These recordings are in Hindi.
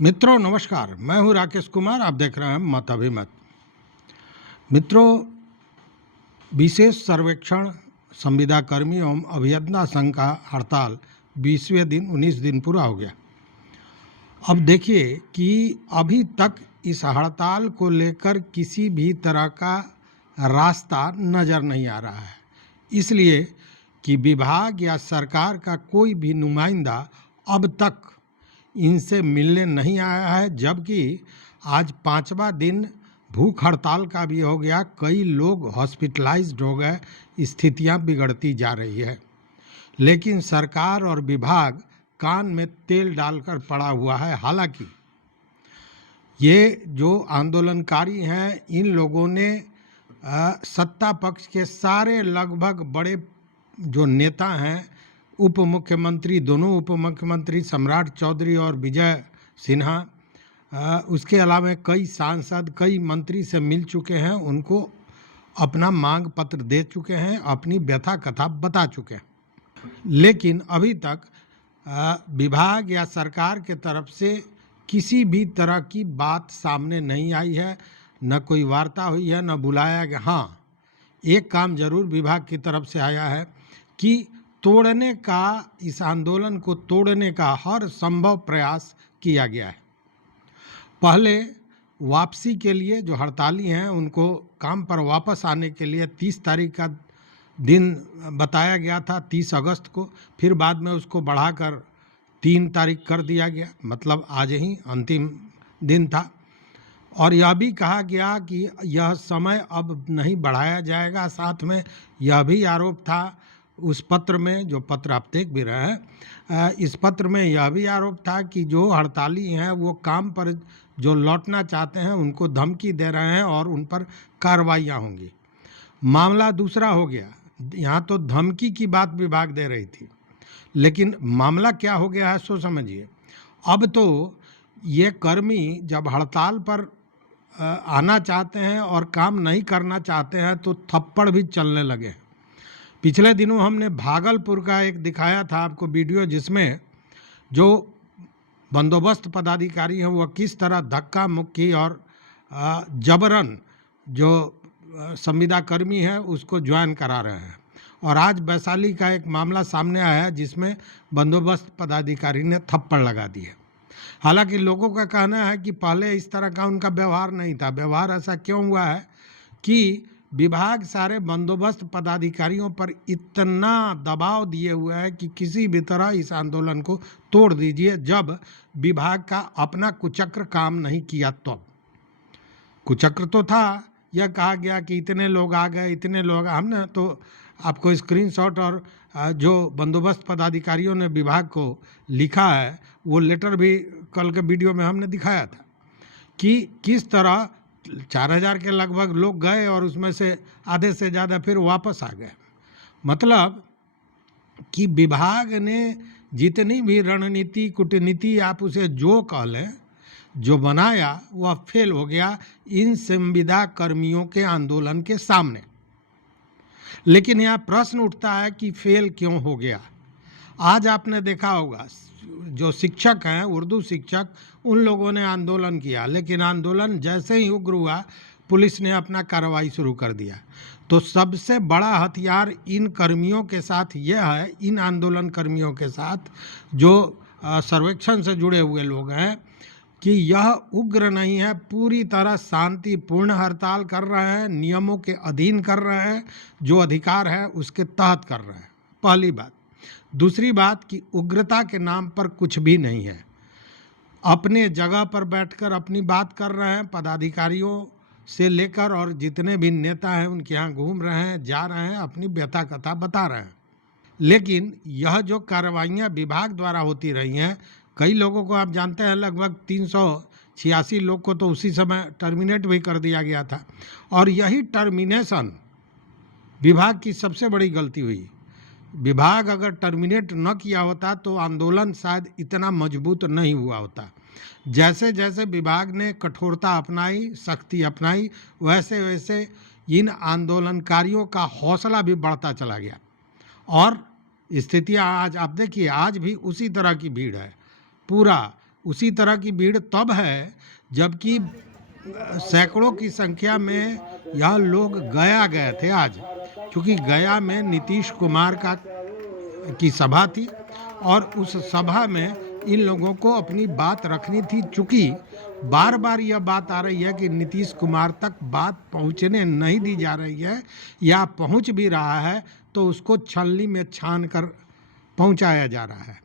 मित्रों नमस्कार, मैं हूं राकेश कुमार। आप देख रहे हैं मत अभिमत। मित्रों, विशेष सर्वेक्षण संविदा कर्मी एवं अभियंता संघ का हड़ताल 20वें दिन 19 दिन पूरा हो गया। अब देखिए कि अभी तक इस हड़ताल को लेकर किसी भी तरह का रास्ता नज़र नहीं आ रहा है, इसलिए कि विभाग या सरकार का कोई भी नुमाइंदा अब तक इनसे मिलने नहीं आया है। जबकि आज 5वां दिन भूख हड़ताल का भी हो गया, कई लोग हॉस्पिटलाइज्ड हो गए, स्थितियां बिगड़ती जा रही है। लेकिन सरकार और विभाग कान में तेल डालकर पड़ा हुआ है। हालांकि ये जो आंदोलनकारी हैं, इन लोगों ने सत्ता पक्ष के सारे लगभग बड़े जो नेता हैं, उप मुख्यमंत्री, दोनों उप मुख्यमंत्री सम्राट चौधरी और विजय सिन्हा, उसके अलावा कई सांसद, कई मंत्री से मिल चुके हैं, उनको अपना मांग पत्र दे चुके हैं, अपनी व्यथा कथा बता चुके हैं। लेकिन अभी तक विभाग या सरकार के तरफ से किसी भी तरह की बात सामने नहीं आई है, न कोई वार्ता हुई है, न बुलाया गया। हाँ, एक काम जरूर विभाग की तरफ से आया है कि तोड़ने का, इस आंदोलन को तोड़ने का हर संभव प्रयास किया गया है। पहले वापसी के लिए जो हड़ताली हैं उनको काम पर वापस आने के लिए 30 तारीख का दिन बताया गया था, 30 अगस्त को। फिर बाद में उसको बढ़ाकर 3 तारीख कर दिया गया, मतलब आज ही अंतिम दिन था। और यह भी कहा गया कि यह समय अब नहीं बढ़ाया जाएगा। साथ में यह भी आरोप था उस पत्र में, जो पत्र आप देख भी रहे हैं, इस पत्र में यह भी आरोप था कि जो हड़ताली हैं वो काम पर जो लौटना चाहते हैं उनको धमकी दे रहे हैं और उन पर कार्रवाइयाँ होंगी। मामला दूसरा हो गया। यहाँ तो धमकी की बात विभाग दे रही थी, लेकिन मामला क्या हो गया है सो समझिए। अब तो ये कर्मी जब हड़ताल पर आना चाहते हैं और काम नहीं करना चाहते हैं तो थप्पड़ भी चलने लगे। पिछले दिनों हमने भागलपुर का एक दिखाया था आपको वीडियो, जिसमें जो बंदोबस्त पदाधिकारी हैं वह किस तरह धक्का मुक्की और जबरन जो संविदा कर्मी है उसको ज्वाइन करा रहे हैं। और आज वैशाली का एक मामला सामने आया है जिसमें बंदोबस्त पदाधिकारी ने थप्पड़ लगा दिए। हालांकि लोगों का कहना है कि पहले इस तरह का उनका व्यवहार नहीं था। व्यवहार ऐसा क्यों हुआ है कि विभाग सारे बंदोबस्त पदाधिकारियों पर इतना दबाव दिए हुए है कि किसी भी तरह इस आंदोलन को तोड़ दीजिए। जब विभाग का अपना कुचक्र काम नहीं किया तो कुचक्र तो था, यह कहा गया कि इतने लोग आ गए, इतने लोग। हमने तो आपको स्क्रीनशॉट और जो बंदोबस्त पदाधिकारियों ने विभाग को लिखा है वो लेटर भी कल के वीडियो में हमने दिखाया था कि किस तरह 4000 के लगभग लोग गए और उसमें से आधे से ज़्यादा फिर वापस आ गए। मतलब कि विभाग ने जितनी भी रणनीति, कूटनीति, आप उसे जो कह लें, जो बनाया वह फेल हो गया इन संविदा कर्मियों के आंदोलन के सामने। लेकिन यहाँ प्रश्न उठता है कि फेल क्यों हो गया। आज आपने देखा होगा जो शिक्षक हैं, उर्दू शिक्षक, उन लोगों ने आंदोलन किया, लेकिन आंदोलन जैसे ही उग्र हुआ पुलिस ने अपना कार्रवाई शुरू कर दिया। तो सबसे बड़ा हथियार इन कर्मियों के साथ यह है, इन आंदोलन कर्मियों के साथ जो सर्वेक्षण से जुड़े हुए लोग हैं, कि यह उग्र नहीं है, पूरी तरह शांतिपूर्ण हड़ताल कर रहे हैं, नियमों के अधीन कर रहे हैं, जो अधिकार है उसके तहत कर रहे हैं। पहली बात। दूसरी बात कि उग्रता के नाम पर कुछ भी नहीं है। अपने जगह पर बैठकर अपनी बात कर रहे हैं, पदाधिकारियों से लेकर और जितने भी नेता हैं उनके यहाँ घूम रहे हैं, जा रहे हैं, अपनी व्यथा कथा बता रहे हैं। लेकिन यह जो कार्रवाइयाँ विभाग द्वारा होती रही हैं, कई लोगों को आप जानते हैं, लगभग 386 लोग को तो उसी समय टर्मिनेट भी कर दिया गया था। और यही टर्मिनेशन विभाग की सबसे बड़ी गलती हुई। विभाग अगर टर्मिनेट न किया होता तो आंदोलन शायद इतना मजबूत नहीं हुआ होता। जैसे जैसे विभाग ने कठोरता अपनाई, सख्ती अपनाई, वैसे वैसे इन आंदोलनकारियों का हौसला भी बढ़ता चला गया। और स्थितियां आज आप देखिए, आज भी उसी तरह की भीड़ है। पूरा उसी तरह की भीड़ तब है जबकि सैकड़ों की संख्या में यह लोग गया गए थे आज, क्योंकि गया में नीतीश कुमार की सभा थी और उस सभा में इन लोगों को अपनी बात रखनी थी। चूंकि बार बार यह बात आ रही है कि नीतीश कुमार तक बात पहुंचने नहीं दी जा रही है, या पहुंच भी रहा है तो उसको छलनी में छान कर पहुंचाया जा रहा है।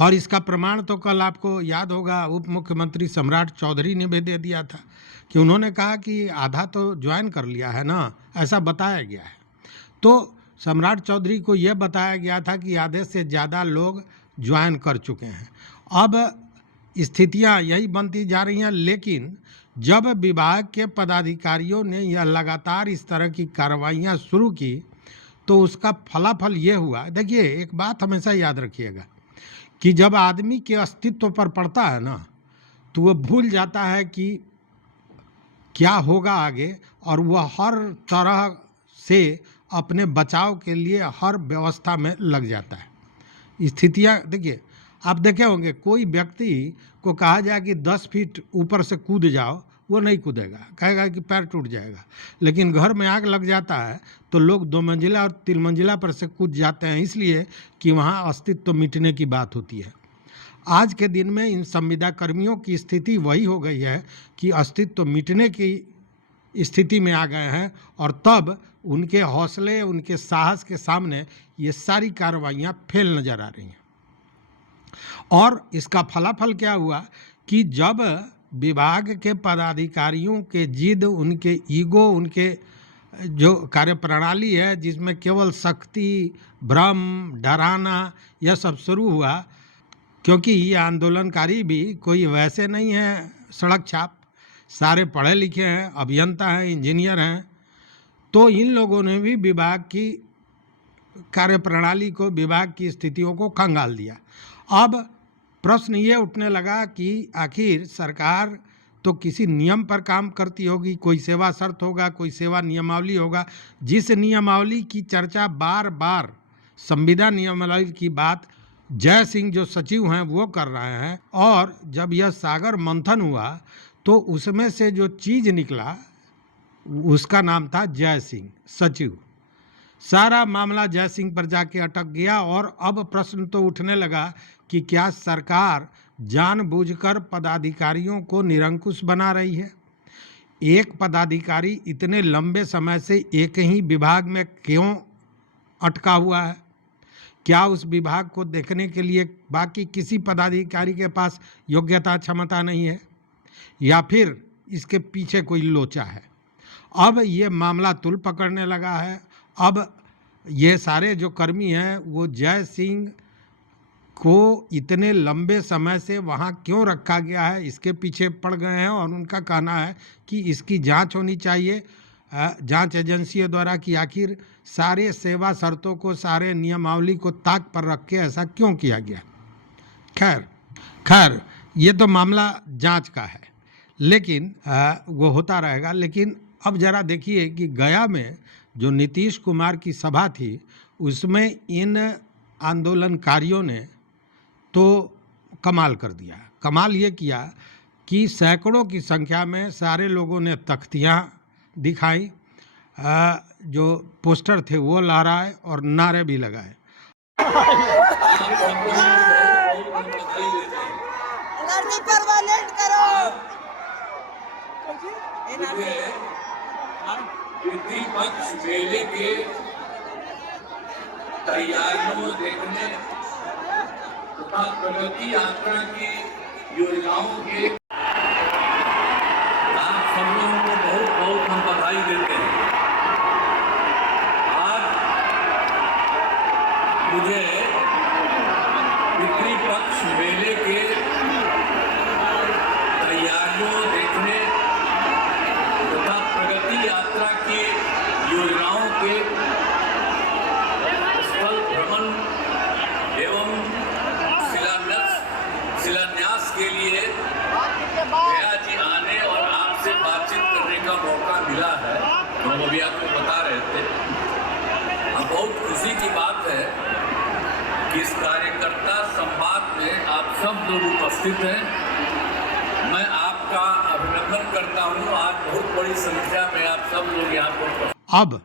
और इसका प्रमाण तो कल आपको याद होगा उप मुख्यमंत्री सम्राट चौधरी ने भी दे दिया था कि उन्होंने कहा कि आधा तो ज्वाइन कर लिया है ना, ऐसा बताया गया है। तो सम्राट चौधरी को यह बताया गया था कि आधे से ज़्यादा लोग ज्वाइन कर चुके हैं। अब स्थितियां यही बनती जा रही हैं, लेकिन जब विभाग के पदाधिकारियों ने यह लगातार इस तरह की कार्रवाइयां शुरू की तो उसका फलाफल ये हुआ। देखिए, एक बात हमेशा याद रखिएगा कि जब आदमी के अस्तित्व पर पड़ता है ना, तो वह भूल जाता है कि क्या होगा आगे, और वह हर तरह से अपने बचाव के लिए हर व्यवस्था में लग जाता है। स्थितियाँ देखिए, आप देखे होंगे कोई व्यक्ति को कहा जाए कि 10 फीट ऊपर से कूद जाओ, वो नहीं कूदेगा, कहेगा कि पैर टूट जाएगा। लेकिन घर में आग लग जाता है तो लोग 2 मंजिला और 3 मंजिला पर से कूद जाते हैं, इसलिए कि वहाँ अस्तित्व मिटने की बात होती है। आज के दिन में इन संविदा कर्मियों की स्थिति वही हो गई है कि अस्तित्व मिटने की स्थिति में आ गए हैं, और तब उनके हौसले, उनके साहस के सामने ये सारी कार्रवाइयाँ फेल नजर आ रही हैं। और इसका फलाफल क्या हुआ कि जब विभाग के पदाधिकारियों के जिद, उनके ईगो, उनके जो कार्यप्रणाली है जिसमें केवल शक्ति, भ्रम, डराना, यह सब शुरू हुआ, क्योंकि ये आंदोलनकारी भी कोई वैसे नहीं है सड़क छाप, सारे पढ़े लिखे हैं, अभियंता हैं, इंजीनियर हैं। तो इन लोगों ने भी विभाग की कार्यप्रणाली को, विभाग की स्थितियों को खंगाल दिया। अब प्रश्न ये उठने लगा कि आखिर सरकार तो किसी नियम पर काम करती होगी, कोई सेवा शर्त होगा, कोई सेवा नियमावली होगा, जिस नियमावली की चर्चा बार बार, संविदा नियमावली की बात जय सिंह जो सचिव हैं वो कर रहे हैं। और जब यह सागर मंथन हुआ तो उसमें से जो चीज़ निकला उसका नाम था जय सिंह सचिव। सारा मामला जय सिंह पर जाके अटक गया, और अब प्रश्न तो उठने लगा कि क्या सरकार जानबूझकर पदाधिकारियों को निरंकुश बना रही है? एक पदाधिकारी इतने लंबे समय से एक ही विभाग में क्यों अटका हुआ है? क्या उस विभाग को देखने के लिए बाकी किसी पदाधिकारी के पास योग्यता, क्षमता नहीं है, या फिर इसके पीछे कोई लोचा है? अब ये मामला तुल पकड़ने लगा है। अब ये सारे जो कर्मी हैं वो जय सिंह को इतने लंबे समय से वहाँ क्यों रखा गया है, इसके पीछे पड़ गए हैं, और उनका कहना है कि इसकी जांच होनी चाहिए जांच एजेंसियों द्वारा कि आखिर सारे सेवा शर्तों को, सारे नियमावली को ताक पर रख के ऐसा क्यों किया गया। खैर ये तो मामला जांच का है, लेकिन वो होता रहेगा। लेकिन अब जरा देखिए कि गया में जो नीतीश कुमार की सभा थी उसमें इन आंदोलनकारियों ने तो कमाल कर दिया। कमाल ये किया कि सैकड़ों की संख्या में सारे लोगों ने तख्तियाँ दिखाई, जो पोस्टर थे वो लहराए और नारे भी लगाए। पितृपक्ष मेले के तैयारियों देखने तथा प्रगति यात्रा की योजनाओं के आप सब लोगों को बहुत बहुत हम बधाई देते हैं। आज मुझे पितृपक्ष मेले के तैयारियों देखने तथा प्रगति यात्रा की योजनाओं के स्थल भ्रमण एवं शिलान्यास के लिए गया जी आने और आपसे बातचीत करने का मौका मिला है। तो हम अभी आपको बता रहे थे, अब बहुत खुशी की बात है कि इस कार्यकर्ता संवाद में में आप सब लोग उपस्थित हैं। मैं आपका अभिनंदन करता हूं। आज बहुत बड़ी संख्या में आप सब लोग यहाँ पर। अब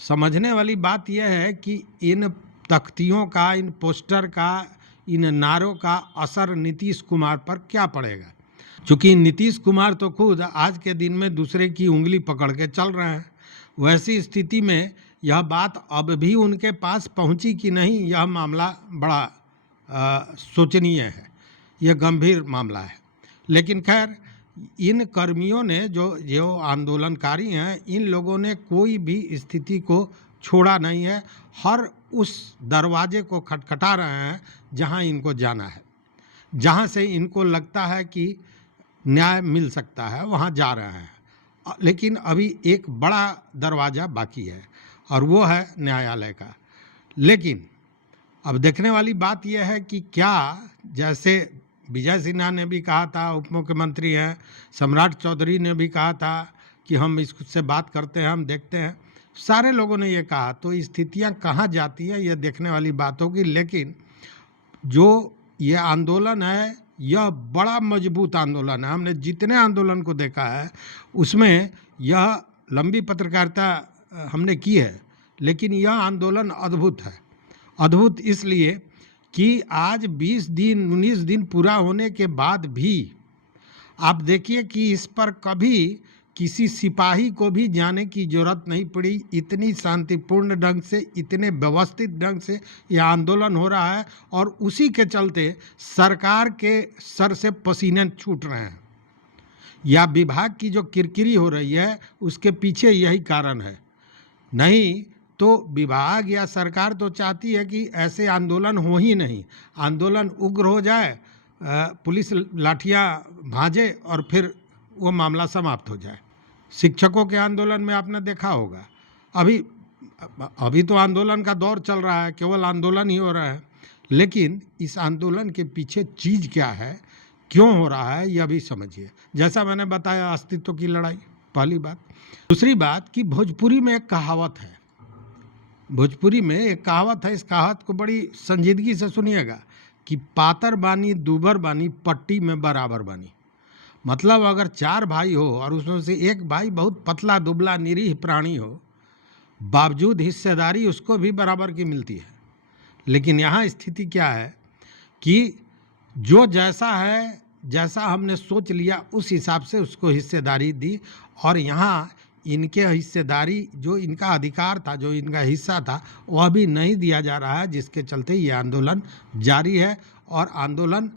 समझने वाली बात यह है कि इन तख्तियों का, इन पोस्टर का, इन नारों का असर नीतीश कुमार पर क्या पड़ेगा। चूँकि नीतीश कुमार तो खुद आज के दिन में दूसरे की उंगली पकड़ के चल रहे हैं, वैसी स्थिति में यह बात अब भी उनके पास पहुंची कि नहीं, यह मामला बड़ा सोचनीय है, यह गंभीर मामला है। लेकिन खैर, इन कर्मियों ने जो आंदोलनकारी हैं, इन लोगों ने कोई भी स्थिति को छोड़ा नहीं है। हर उस दरवाजे को खटखटा रहे हैं जहां इनको जाना है, जहां से इनको लगता है कि न्याय मिल सकता है, वहां जा रहे हैं। लेकिन अभी एक बड़ा दरवाज़ा बाकी है और वो है न्यायालय का। लेकिन अब देखने वाली बात यह है कि क्या, जैसे विजय सिन्हा ने भी कहा था, उप मुख्यमंत्री हैं, सम्राट चौधरी ने भी कहा था कि हम इससे बात करते हैं, हम देखते हैं, सारे लोगों ने ये कहा, तो स्थितियां कहाँ जाती हैं यह देखने वाली बात होगी। लेकिन जो ये आंदोलन है, यह बड़ा मजबूत आंदोलन है। हमने जितने आंदोलन को देखा है उसमें यह लंबी पत्रकारिता हमने की है, लेकिन यह आंदोलन अद्भुत है। अद्भुत इसलिए कि आज 19 दिन पूरा होने के बाद भी आप देखिए कि इस पर कभी किसी सिपाही को भी जाने की जरूरत नहीं पड़ी। इतनी शांतिपूर्ण ढंग से, इतने व्यवस्थित ढंग से यह आंदोलन हो रहा है और उसी के चलते सरकार के सर से पसीने छूट रहे हैं, या विभाग की जो किरकिरी हो रही है उसके पीछे यही कारण है। नहीं तो विभाग या सरकार तो चाहती है कि ऐसे आंदोलन हो ही नहीं, आंदोलन उग्र हो जाए, पुलिस लाठियां भांजे और फिर वो मामला समाप्त हो जाए। शिक्षकों के आंदोलन में आपने देखा होगा, अभी तो आंदोलन का दौर चल रहा है, केवल आंदोलन ही हो रहा है, लेकिन इस आंदोलन के पीछे चीज़ क्या है, क्यों हो रहा है, यह भी समझिए। जैसा मैंने बताया, अस्तित्व की लड़ाई, पहली बात। दूसरी बात कि भोजपुरी में एक कहावत है, भोजपुरी में एक कहावत है, इस कहावत को बड़ी संजीदगी से सुनिएगा कि पातर बानी दूबर बानी पट्टी में बराबर बानी। मतलब अगर 4 भाई हो और उसमें से एक भाई बहुत पतला दुबला निरीह प्राणी हो, बावजूद हिस्सेदारी उसको भी बराबर की मिलती है। लेकिन यहाँ स्थिति क्या है कि जो जैसा है, जैसा हमने सोच लिया उस हिसाब से उसको हिस्सेदारी दी, और यहाँ इनके हिस्सेदारी, जो इनका अधिकार था, जो इनका हिस्सा था, वह भी नहीं दिया जा रहा है, जिसके चलते ये आंदोलन जारी है और आंदोलन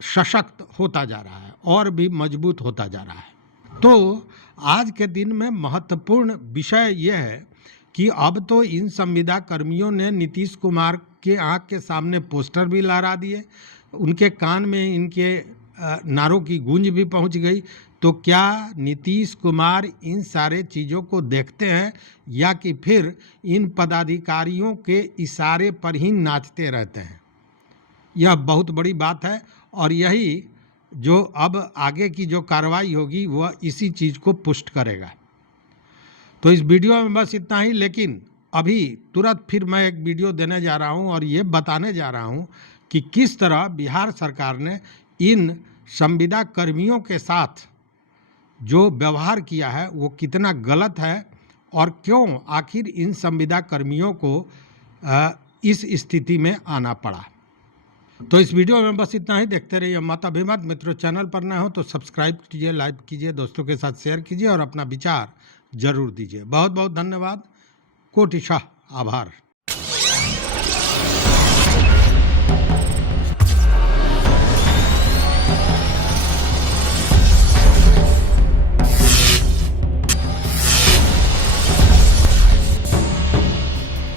सशक्त होता जा रहा है और भी मजबूत होता जा रहा है। तो आज के दिन में महत्वपूर्ण विषय यह है कि अब तो इन संविदा कर्मियों ने नीतीश कुमार के आंख के सामने पोस्टर भी लहरा दिए, उनके कान में इनके नारों की गूंज भी पहुंच गई। तो क्या नीतीश कुमार इन सारे चीज़ों को देखते हैं या कि फिर इन पदाधिकारियों के इशारे पर ही नाचते रहते हैं? यह बहुत बड़ी बात है और यही जो अब आगे की जो कार्रवाई होगी वह इसी चीज़ को पुष्ट करेगा। तो इस वीडियो में बस इतना ही, लेकिन अभी तुरंत फिर मैं एक वीडियो देने जा रहा हूं और ये बताने जा रहा हूं कि किस तरह बिहार सरकार ने इन संविदा कर्मियों के साथ जो व्यवहार किया है वो कितना गलत है और क्यों आखिर इन संविदा कर्मियों को इस स्थिति में आना पड़ा। तो इस वीडियो में बस इतना ही। देखते रहिए मत अभिमत। मित्रों, चैनल पर नए हो तो सब्सक्राइब कीजिए, लाइक कीजिए, दोस्तों के साथ शेयर कीजिए और अपना विचार जरूर दीजिए। बहुत बहुत धन्यवाद। कोटिशाह आभार।